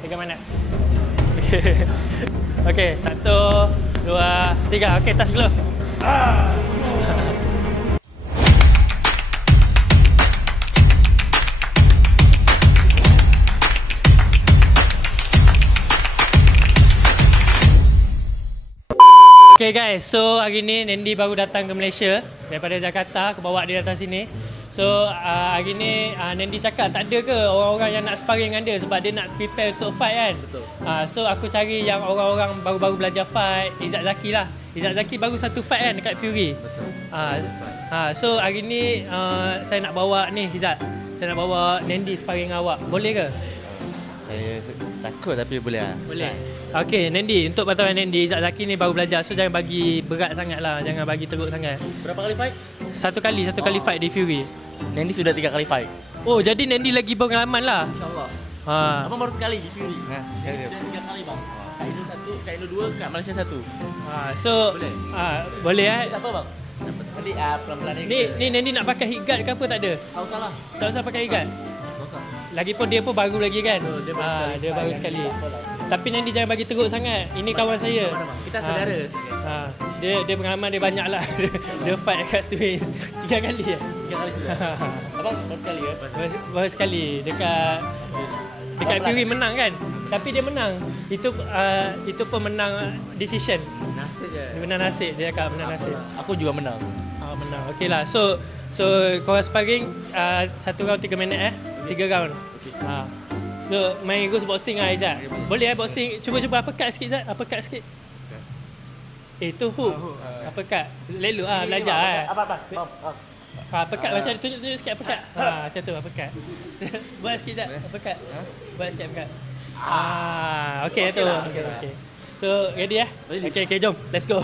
Pegang mana? Okey. Okey, 1, 2, 3. Okey, touch glove. Okay guys, so hari ni Nandi baru datang ke Malaysia daripada Jakarta. Aku bawa dia datang sini. So hari ni Nandi cakap tak ada ke orang-orang yang nak sparring dengan dia sebab dia nak prepare untuk fight kan. Betul. So aku cari yang orang-orang baru-baru belajar fight. Izzat Zaki lah. Izzat Zaki baru satu fight kan dekat Fury. Betul. So hari ni saya nak bawa ni Izzat. Saya nak bawa Nandi sparring dengan awak. Boleh ke? Saya takut tapi boleh lah. Boleh. Okey, Nandi, untuk pantauan Nandi, Izzat Zaki ni baru belajar. So jangan bagi berat sangat lah. Jangan bagi teruk sangat. Berapa kali fight? Satu kali fight di Fury. Nandi sudah 3 kali fight. Oh, jadi Nandi lagi berpengalaman lah. InsyaAllah. Ha. Abang baru sekali di Fury. Nandi sudah 3 kali bang. Kat Indo 1, kat Indo 2, kat Malaysia 1. So Boleh? Boleh Tak apa bang. Nanti pelan-pelan Ni Nandi nak pakai hit guard ke apa tak ada? Tak usah lah. Tak usah pakai hit guard. Tak usah. Lagipun dia pun baru lagi kan? Dia baru sekali. Tapi Nandi jangan bagi teruk sangat. Ini kawan saya. Kita saudara. Dia pengalaman dia banyak lah. Dia fight kat Twins 3 kali ya? 3 kali sudah. Abang baru sekali ya? Baru sekali dekat Fury menang kan? Tapi dia menang. Itu pun menang decision. Nasib je. Dia menang nasib. Dia cakap menang nasib. Aku juga menang. Menang. Okey lah. So korang sparring 1 round 3 minit 3 round. So main rules boxing lah Izzat. Boleh boxing. Cuba uppercut sikit Izzat. Uppercut sikit. Itu hook. Uppercut. Lelu belajar Apa? uppercut macam tunjuk sikit uppercut. Macam tu uppercut. Buat sikit Izzat uppercut. Buat sikit uppercut. Okey tu. Okey. So ready Okay, jom. Let's go.